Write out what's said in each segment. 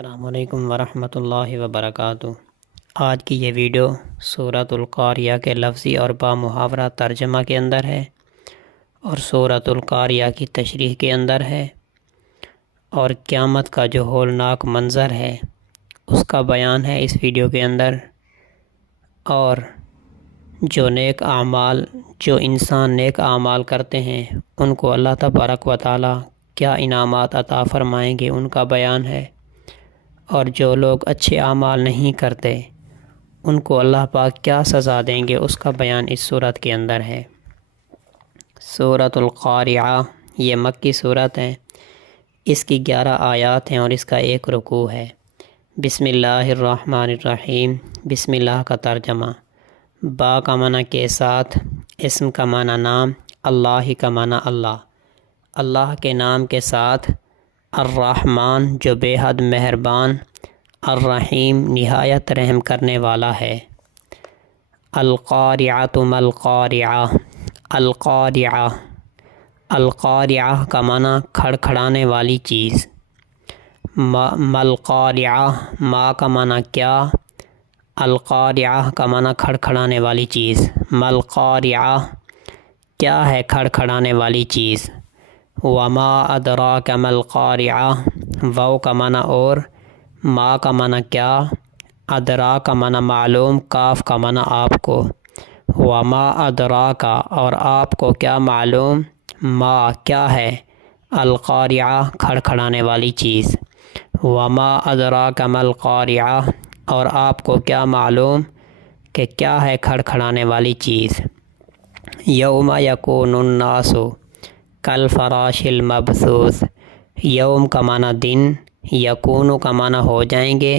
السلام علیکم ورحمۃ اللہ وبرکاتہ۔ آج کی یہ ویڈیو سورۃ القاریہ کے لفظی اور بامحاورہ ترجمہ کے اندر ہے اور سورۃ القاریہ کی تشریح کے اندر ہے، اور قیامت کا جو ہولناک منظر ہے اس کا بیان ہے اس ویڈیو کے اندر، اور جو نیک اعمال جو انسان نیک اعمال کرتے ہیں ان کو اللہ تبارک و تعالی کیا انعامات عطا فرمائیں گے ان کا بیان ہے، اور جو لوگ اچھے اعمال نہیں کرتے ان کو اللہ پاک کیا سزا دیں گے اس کا بیان اس صورت کے اندر ہے۔ سورۃ القاریہ یہ مکی صورت ہے، اس کی 11 آیات ہیں اور اس کا ایک رکوع ہے۔ بسم اللہ الرحمن الرحیم۔ بسم اللہ کا ترجمہ: با کا معنی کے ساتھ، اسم کا معنی نام، اللہ کا معنی اللہ، اللہ کے نام کے ساتھ، الرحمن جو بے حد مہربان، الرحیم نہایت رحم کرنے والا ہے۔ القاریعۃ ما القاریعہ، القاریعہ القاریعہ کا معنی کھڑکھڑانے والی چیز، ما القاریعہ ما کا معنی کیا، القاریعہ کا معنی کھڑکھڑانے والی چیز، ما القاریعہ کیا ہے کھڑکھڑانے والی چیز، وما ادراک ما القاریعہ واو کا معنی اور، ما کا معنی کیا، ادراک کا معنی معلوم، کاف کا معنی آپ کو، وما ادراک اور آپ کو کیا معلوم، ما کیا ہے، القاریعہ کھڑکھڑانے والی چیز، وما ادراک ما القاریعہ اور آپ کو کیا معلوم کہ کیا ہے کھڑکھڑانے والی چیز۔ یوم یکون الناس کالفراش المبثوث، یوم کا معنی دن، یکون کا معنی ہو جائیں گے،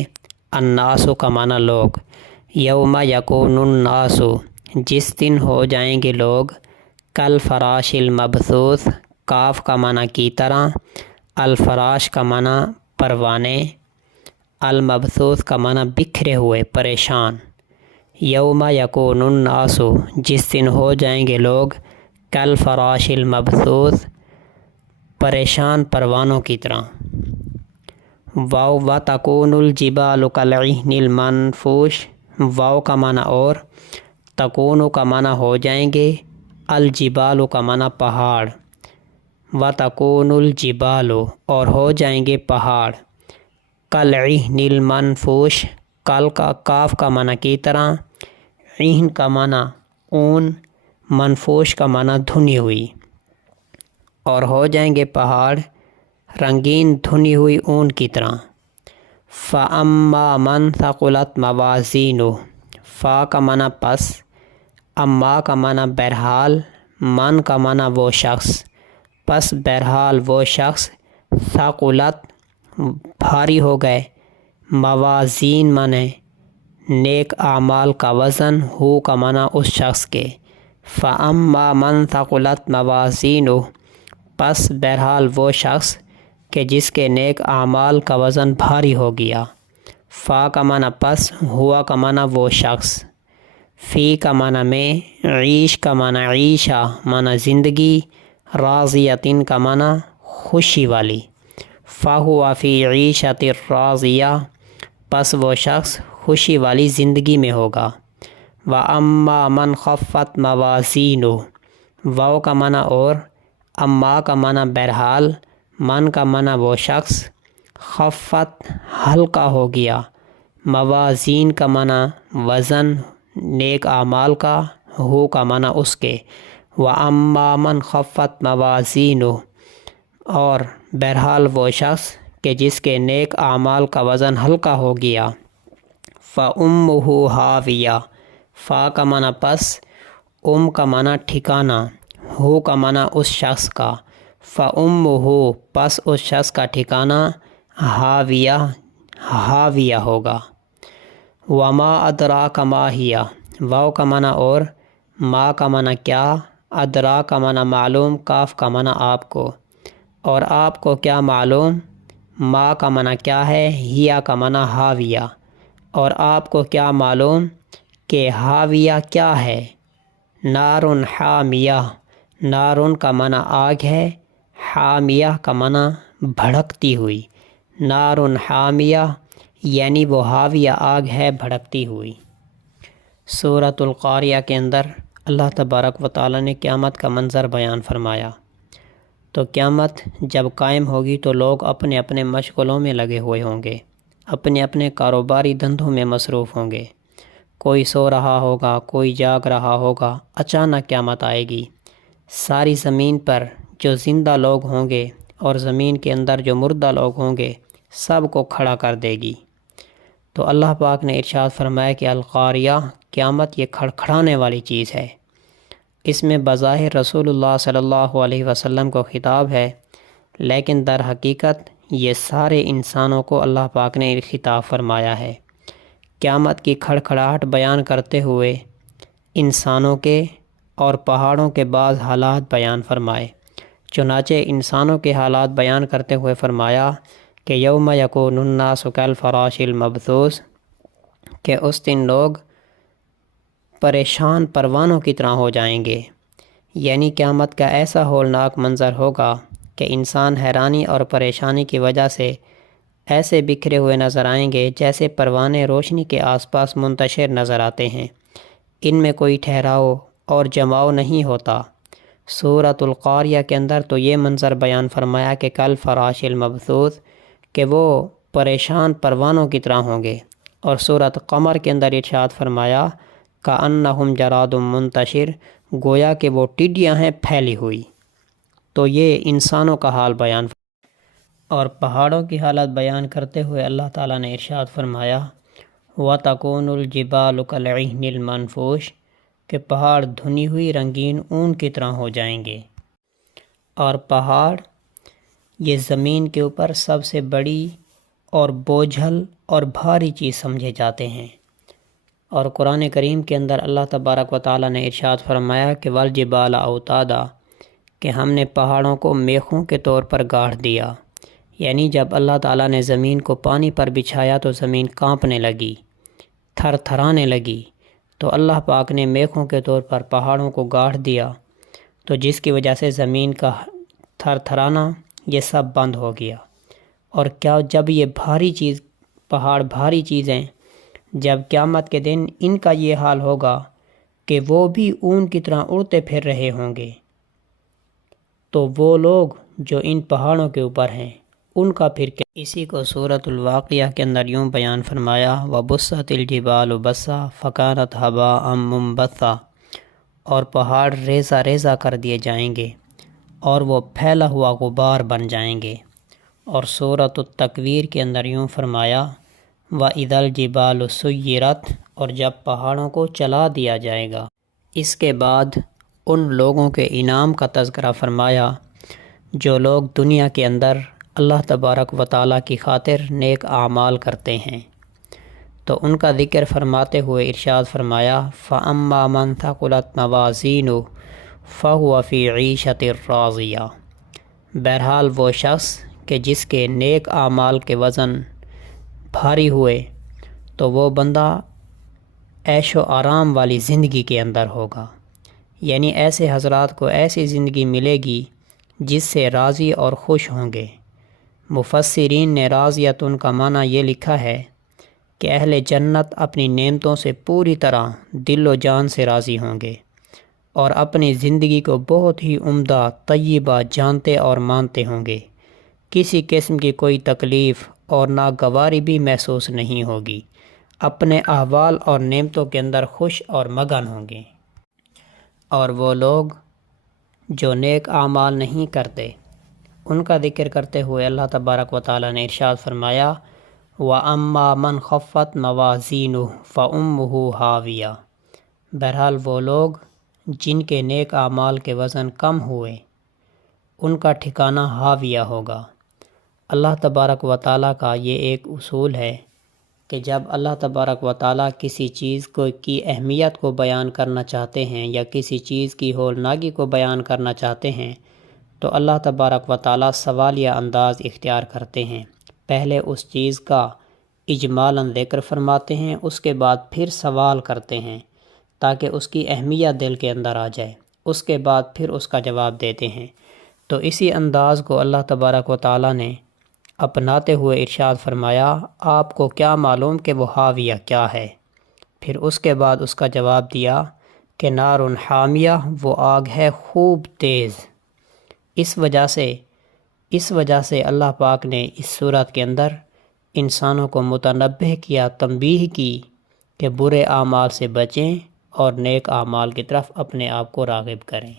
الناس کا معنی لوگ، یوم یکون الناس جس دن ہو جائیں گے لوگ، کالفراش المبثوث کاف کا معنی کی طرح، الفراش کا معنی پروانے، المبثوث کا معنی بکھرے ہوئے پریشان، یوم یکون الناس جس دن ہو جائیں گے لوگ، کالفراش المبثوث پریشان پروانوں کی طرح۔ واو وتکون الجبال کالعہن المنفوش، واو کا معنی اور، تکون کا معنی ہو جائیں گے، الجبال کا معنی پہاڑ، وتکون الجبال اور ہو جائیں گے پہاڑ، کالعہن المنفوش کل کا کاف کا معنی کی طرح، عہن کا معنی اون، منفوش کا معنی دھنی ہوئی، اور ہو جائیں گے پہاڑ رنگین دھنی ہوئی اون کی طرح۔ فَأَمَّا مَنْ ثَقُلَتْ مَوَازِينُهُ، فا کا معنی پس، اما کا معنی بہرحال، من کا معنی وہ شخص، پس بہرحال وہ شخص، ثقلت بھاری ہو گئے، موازین معنی نیک اعمال کا وزن، ہو کا معنی اس شخص کے، فَأَمَّا مَنْ ثَقُلَتْ مَوَازِينُهُ پس بہرحال وہ شخص کہ جس کے نیک اعمال کا وزن بھاری ہو گیا، فا کا معنی پس، ہوا کا معنی وہ شخص، فی کا معنی میں، عیش کا معنی عیشہ معنی زندگی، راضیۃ کا معنی خوشی والی، فَهُوَ فِي عِیشَةٍ راضیہ پس وہ شخص خوشی والی زندگی میں ہوگا۔ وَأَمَّا مَنْ خَفَّتْ مَوَازِينُهُ واو کا معنی اور، اما کا معنی بہرحال، من کا معنی وہ شخص، خفت ہلکا ہو گیا، موازین کا معنی وزن نیک اعمال کا، ہو کا معنی اس کے، وَأَمَّا مَنْ خَفَّتْ مَوَازِينُهُ اور بہرحال وہ شخص کہ جس کے نیک اعمال کا وزن ہلکا ہو گیا، فَأُمُّهُ هَاوِيَةٌ فا کا معنی پس، کا معنی ٹھکانہ، ہو کا معنی اس شخص کا، فَأُمُّهُ پس اس شخص کا ٹھکانہ، ہاویہ ہاویہ ہوگا۔ وما ادراک ما ہی، واو کا معنی اور، ما کا معنی کیا، ادراک کا معنی معلوم، کاف کا معنی آپ کو، اور آپ کو کیا معلوم، ما کا معنی کیا ہے، ہیا کا معنی ہاویہ، اور آپ کو کیا معلوم کہ ہاویہ کیا ہے، نارٌ حامیہ، نارٌ کا معنی آگ ہے، حامیہ کا معنی بھڑکتی ہوئی، نارن حامیہ یعنی وہ حاویہ آگ ہے بھڑکتی ہوئی۔ سورۃ القاریہ کے اندر اللہ تبارک و تعالیٰ نے قیامت کا منظر بیان فرمایا۔ تو قیامت جب قائم ہوگی تو لوگ اپنے اپنے مشغلوں میں لگے ہوئے ہوں گے، اپنے اپنے کاروباری دھندوں میں مصروف ہوں گے، کوئی سو رہا ہوگا، کوئی جاگ رہا ہوگا۔ اچانک قیامت آئے گی، ساری زمین پر جو زندہ لوگ ہوں گے اور زمین کے اندر جو مردہ لوگ ہوں گے سب کو کھڑا کر دے گی۔ تو اللہ پاک نے ارشاد فرمایا کہ القاریہ قیامت یہ کھڑکھڑانے والی چیز ہے۔ اس میں بظاہر رسول اللہ صلی اللہ علیہ وسلم کو خطاب ہے، لیکن در حقیقت یہ سارے انسانوں کو اللہ پاک نے خطاب فرمایا ہے۔ قیامت کی کھڑکھڑاہٹ بیان کرتے ہوئے انسانوں کے اور پہاڑوں کے بعض حالات بیان فرمائے۔ چنانچہ انسانوں کے حالات بیان کرتے ہوئے فرمایا کہ یوم یکون الناس کالفراش المبثوث، کہ اس دن لوگ پریشان پروانوں کی طرح ہو جائیں گے، یعنی قیامت کا ایسا ہولناک منظر ہوگا کہ انسان حیرانی اور پریشانی کی وجہ سے ایسے بکھرے ہوئے نظر آئیں گے جیسے پروانے روشنی کے آس پاس منتشر نظر آتے ہیں، ان میں کوئی ٹھہراؤ اور جماؤ نہیں ہوتا۔ سورۃ القاریہ کے اندر تو یہ منظر بیان فرمایا کہ کل فراش المبثوث، کہ وہ پریشان پروانوں کی طرح ہوں گے، اور سورۃ قمر کے اندر ارشاد فرمایا کأنہم جراد منتشر، گویا کہ وہ ٹڈیاں ہیں پھیلی ہوئی۔ تو یہ انسانوں کا حال بیان اور پہاڑوں کی حالت بیان کرتے ہوئے اللہ تعالیٰ نے ارشاد فرمایا وَتَكُونُ الْجِبَالُ كَالْعِهْنِ الْمَنْفُوشِ، کہ پہاڑ دھنی ہوئی رنگین اون کی طرح ہو جائیں گے۔ اور پہاڑ یہ زمین کے اوپر سب سے بڑی اور بوجھل اور بھاری چیز سمجھے جاتے ہیں۔ اور قرآن کریم کے اندر اللہ تبارک و تعالیٰ نے ارشاد فرمایا کہ وَالْجِبَالَ أَوْتَادًا، کہ ہم نے پہاڑوں کو میخوں کے طور پر گاڑ دیا، یعنی جب اللہ تعالیٰ نے زمین کو پانی پر بچھایا تو زمین کانپنے لگی، تھر تھرانے لگی، تو اللہ پاک نے میخوں کے طور پر پہاڑوں کو گاڑ دیا، تو جس کی وجہ سے زمین کا تھر تھرانا یہ سب بند ہو گیا۔ اور کیا جب یہ بھاری چیز، پہاڑ بھاری چیزیں، جب قیامت کے دن ان کا یہ حال ہوگا کہ وہ بھی اون کی طرح اڑتے پھر رہے ہوں گے، تو وہ لوگ جو ان پہاڑوں کے اوپر ہیں ان کا پھر کیا؟ اسی کو سورۃ الواقعہ کے اندر یوں بیان فرمایا وَبُسَّتِ الْجِبَالُ بَسًّا فَكَانَتْ هَبَاءً مُنبَثًّا، اور پہاڑ ریزہ ریزہ کر دیے جائیں گے اور وہ پھیلا ہوا غبار بن جائیں گے۔ اور سورۃ التکویر کے اندر یوں فرمایا وَإِذَا الْجِبَالُ سُيِّرَتْ، اور جب پہاڑوں کو چلا دیا جائے گا۔ اس کے بعد ان لوگوں کے انعام کا تذکرہ فرمایا جو لوگ دنیا کے اندر اللہ تبارک و تعالیٰ کی خاطر نیک اعمال کرتے ہیں، تو ان کا ذکر فرماتے ہوئے ارشاد فرمایا فَأَمَّا مَنْ ثَقُلَتْ مَوَازِينُهُ فَهُوَ فِي عِيشَةٍ رَاضِيَةٍ، بہرحال وہ شخص کہ جس کے نیک اعمال کے وزن بھاری ہوئے تو وہ بندہ عیش و آرام والی زندگی کے اندر ہوگا، یعنی ایسے حضرات کو ایسی زندگی ملے گی جس سے راضی اور خوش ہوں گے۔ مفسرین نے راضیتن کا معنی یہ لکھا ہے کہ اہل جنت اپنی نعمتوں سے پوری طرح دل و جان سے راضی ہوں گے اور اپنی زندگی کو بہت ہی عمدہ طیبہ جانتے اور مانتے ہوں گے، کسی قسم کی کوئی تکلیف اور ناگواری بھی محسوس نہیں ہوگی، اپنے احوال اور نعمتوں کے اندر خوش اور مگن ہوں گے۔ اور وہ لوگ جو نیک اعمال نہیں کرتے ان کا ذکر کرتے ہوئے اللہ تبارک و تعالیٰ نے ارشاد فرمایا وَأَمَّا مَنْ خَفَّتْ مَوَازِينُهُ فَأُمُّهُ هَاوِيَةٌ، بہرحال وہ لوگ جن کے نیک اعمال کے وزن کم ہوئے ان کا ٹھکانہ ہاویہ ہوگا۔ اللہ تبارک و تعالیٰ کا یہ ایک اصول ہے کہ جب اللہ تبارک و تعالیٰ کسی چیز کی اہمیت کو بیان کرنا چاہتے ہیں یا کسی چیز کی ہولناکی کو بیان کرنا چاہتے ہیں تو اللہ تبارک و تعالیٰ سوالیہ انداز اختیار کرتے ہیں، پہلے اس چیز کا اجمالاً ذکر فرماتے ہیں، اس کے بعد پھر سوال کرتے ہیں تاکہ اس کی اہمیت دل کے اندر آ جائے، اس کے بعد پھر اس کا جواب دیتے ہیں۔ تو اسی انداز کو اللہ تبارک و تعالیٰ نے اپناتے ہوئے ارشاد فرمایا آپ کو کیا معلوم کہ وہ حاویہ کیا ہے؟ پھر اس کے بعد اس کا جواب دیا کہ نار حامیہ، وہ آگ ہے خوب تیز۔ اس وجہ سے اللہ پاک نے اس صورت کے اندر انسانوں کو متنبہ کیا، تنبیہ کی کہ برے اعمال سے بچیں اور نیک اعمال کی طرف اپنے آپ کو راغب کریں۔